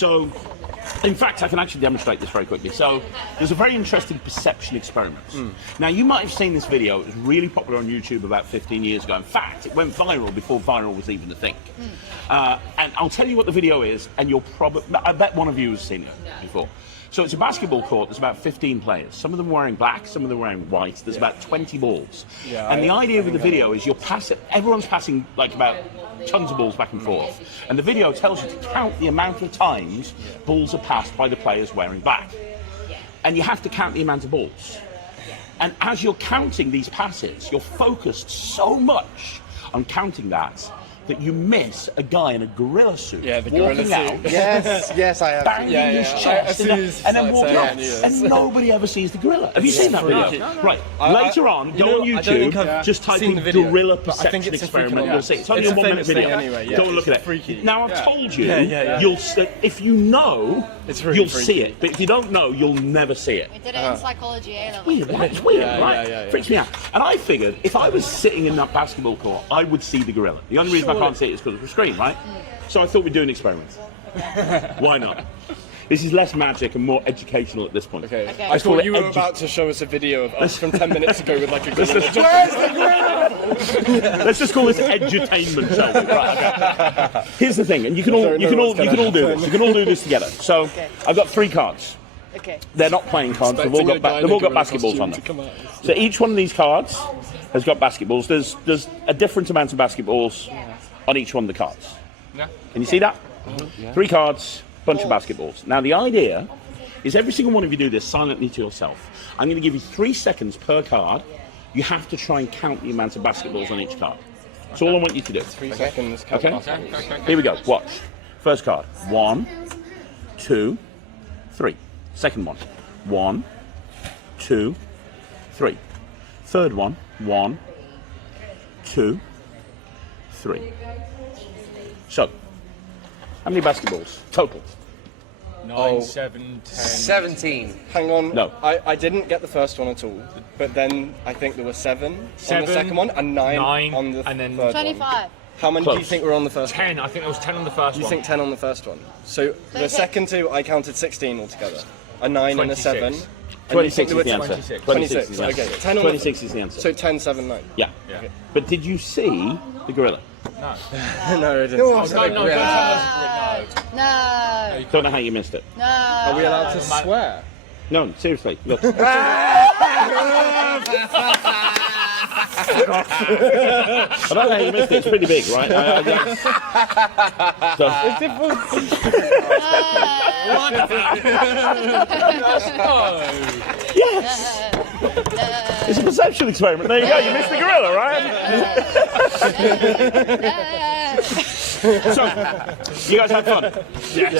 So, in fact, I can actually demonstrate this very quickly. So, there's a very interesting perception experiment. Now, you might have seen this video. It was really popular on YouTube about 15 years ago. In fact, it went viral before viral was even a thing. And I'll tell you what the video is, and you'll probably, I bet one of you has seen it before. So it's a basketball court. There's about 15 players. Some of them wearing black, some of them wearing white. There's about 20 balls. And the idea with the video is you're passing, everyone's passing like about tons of balls back and forth. And the video tells you to count the amount of times balls are passed by the players wearing black. And you have to count the amount of balls. And as you're counting these passes, you're focused so much on counting that you miss a guy in a gorilla suit walking out. Yes, I have. Banging his chest and then walking off. And nobody ever sees the gorilla. Have you seen that video? Right. Later on, go on YouTube, just type in gorilla perception experiment. You'll see. It's only a 1 minute video. Go and look at it. Now, I've told you, if you know, you'll see it. But if you don't know, you'll never see it. We did it in psychology A level. Weird, right? It's weird, right? Freaks me out. And I figured if I was sitting in that basketball court, I would see the gorilla. The only reason I can't see it is because of the screen, right? So I thought we'd do an experiment. Why not? This is less magic and more educational at this point. Okay. I thought you were about to show us a video of us from 10 minutes ago with like a gorilla. Where's the gorilla? Let's just call this edutainment, shall we? Right, okay. Here's the thing, and you can all do this. You can all do this together. So I've got 3 cards. Okay. They're not playing cards. They've all got basketballs on them. So each one of these cards has got basketballs. There's a different amount of basketballs on each one of the cards. Can you see that? 3 cards, bunch of basketballs. Now the idea is every single one of you do this silently to yourself. I'm going to give you 3 seconds per card. You have to try and count the amount of basketballs on each card. That's all I want you to do. 3 seconds. Okay. Here we go. Watch. First card. 1, 2, 3. Second one. 1, 2, 3. Third one. 1, 2, 3. So, how many basketballs total? 9, 7, 10. 17. Hang on. No. I didn't get the first one at all, but then I think there were 7 on the second one and 9 on the and then third 25. one. How many do you think were on the first 10. I think there was 10 on the first one. You think 10 on the first one? So the second 2, I counted 16 altogether. A 9 and a 7. 26 is the answer. 26. Okay. 10 on 26 is the answer. So 10, 7, 9. Yeah. Okay. But did you see the gorilla? No. No, I didn't. No, don't tell us. No. Don't know how you missed it. No. Are we allowed to swear? No, seriously. Look. I don't know how you missed it. It's pretty big, right? Yes. It's a perception experiment. There you go. You missed the gorilla, right? So, you guys had fun? Yes.